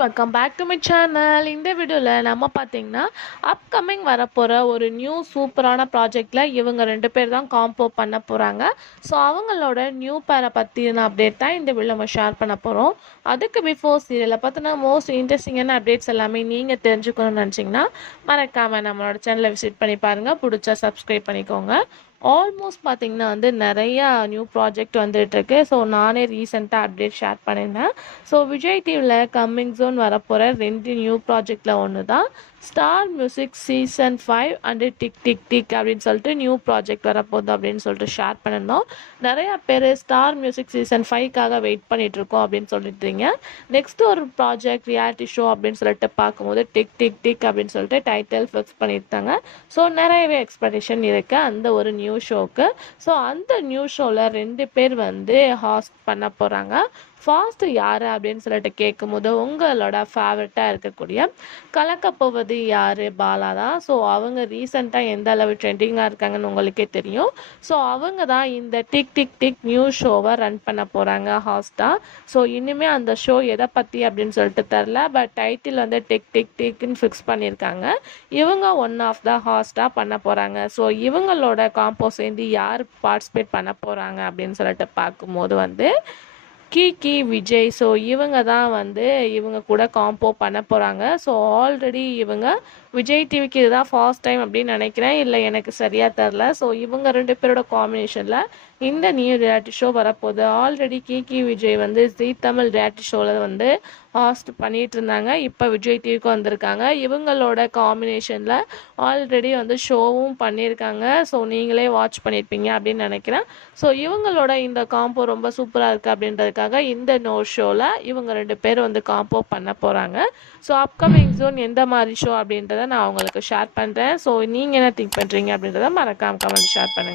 Welcome back to my channel. இந்த வீடியோவில் நம்ம பார்த்தீங்கன்னா அப்கமிங் வரப்போகிற ஒரு நியூ சூப்பரான ப்ராஜெக்டில் இவங்க 2 பேர் தான் காம்போ பண்ண போகிறாங்க. ஸோ அவங்களோட நியூ பேரை பற்றின அப்டேட் தான் இந்த வீடியோ நம்ம ஷேர் பண்ண போகிறோம். அதுக்கு பிஃபோர் சீரியலை பார்த்தினா மோஸ்ட் இன்ட்ரெஸ்டிங்கான அப்டேட்ஸ் எல்லாமே நீங்கள் தெரிஞ்சுக்கணும்னு நினச்சிங்கன்னா மறக்காமல் நம்மளோட சேனலை விசிட் பண்ணி பாருங்கள். பிடிச்சா சப்ஸ்கிரைப் பண்ணிக்கோங்க. ஆல்மோஸ்ட் பார்த்திங்கன்னா நிறையா நியூ ப்ராஜெக்ட் வந்துட்டுருக்கு. ஸோ நானே ரீசெண்டாக அப்டேட் ஷேர் பண்ணியிருந்தேன். ஸோ விஜய் டிவியில் கம்மிங் ஜோன் வரப்போகிற 2 நியூ ப்ராஜெக்டில் ஒன்று தான் star music season 5 and tick tick tick அப்படின்னு சொல்லிட்டு நியூ ப்ராஜெக்ட் வரப்போகுது அப்படின்னு சொல்லிட்டு ஷேர் பண்ணியிருந்தோம். நிறையா பேர் ஸ்டார் மியூசிக் சீசன் 5க்காக வெயிட் பண்ணிகிட்ருக்கோம் அப்படின்னு சொல்லிட்டுருங்க. நெக்ஸ்ட் ஒரு ப்ராஜெக்ட் ரியாலிட்டி ஷோ அப்படின்னு சொல்லிட்டு பார்க்கும்போது டிக் டிக் டிக் அப்படின்னு சொல்லிட்டு டைட்டில் ஃபிக்ஸ் பண்ணியிருந்தாங்க. ஸோ நிறையவே எக்ஸ்பெக்டேஷன் இருக்குது அந்த ஒரு நியூ ஷோக்கு. ஸோ அந்த நியூ ஷோவில் 2 பேர் ஹாஸ்ட் பண்ண போகிறாங்க. ஃபாஸ்ட்டு யார் அப்படின்னு சொல்லிட்டு கேட்கும்போது உங்களோட ஃபேவரட்டாக இருக்கக்கூடிய கலக்கப்போவது யார் பாலா தான். ஸோ அவங்க ரீசெண்டாக எந்த அளவு ட்ரெண்டிங்காக இருக்காங்கன்னு உங்களுக்கே தெரியும். ஸோ அவங்க தான் இந்த டிக் டிக் டிக் நியூ ஷோவை ரன் பண்ண போகிறாங்க ஹாஸ்ட்டாக. ஸோ இனிமேல் அந்த ஷோ எதை பற்றி அப்படின்னு சொல்லிட்டு தெரில. பட் டைட்டில் டிக் டிக் டிக்னு ஃபிக்ஸ் பண்ணியிருக்காங்க. இவங்க ஒன் ஆஃப் த ஹாஸ்ட்டாக பண்ண போகிறாங்க. ஸோ இவங்களோட காம்போ சேர்ந்து யார் பார்ட்டிசிபேட் பண்ண போகிறாங்க அப்படின்னு சொல்லிட்டு பார்க்கும்போது கீகி விஜய். ஸோ இவங்க தான் இவங்க கூட காம்போ பண்ண போகிறாங்க. ஸோ ஆல்ரெடி இவங்க விஜய் டிவிக்கு இதுதான் ஃபர்ஸ்ட் டைம் அப்படின்னு நினைக்கிறேன், இல்லை எனக்கு சரியாக தெரில. ஸோ இவங்க 2 பேரோட காம்பினேஷனில் இந்த நியூ ரியாலிட்டி ஷோ வரப்போகுது. ஆல்ரெடி கீகி விஜய் ஜீ தமிழ் ரியாலிட்டி ஷோவில் ஹாஸ்ட் பண்ணிகிட்டு இருந்தாங்க. இப்போ விஜய் டிவிக்கு வந்திருக்காங்க. இவங்களோட காம்பினேஷனில் ஆல்ரெடி ஷோவும் பண்ணியிருக்காங்க. ஸோ நீங்களே வாட்ச் பண்ணியிருப்பீங்க அப்படின்னு நினைக்கிறேன். ஸோ இவங்களோட இந்த காம்போ ரொம்ப சூப்பராக இருக்குது அப்படின்றதுக்காக இந்த நோ ஷோவில் இவங்க 2 பேர் காம்போ பண்ண போகிறாங்க. ஸோ அப்கமிங் ஜோன் எந்த மாதிரி ஷோ அப்படின்றத நான் உங்களுக்கு ஷேர் பண்ணுறேன். ஸோ நீங்கள் என்ன திங்க் பண்ணுறீங்க அப்படின்றத மறக்காம கமெண்ட் ஷேர் பண்ணுங்கள்.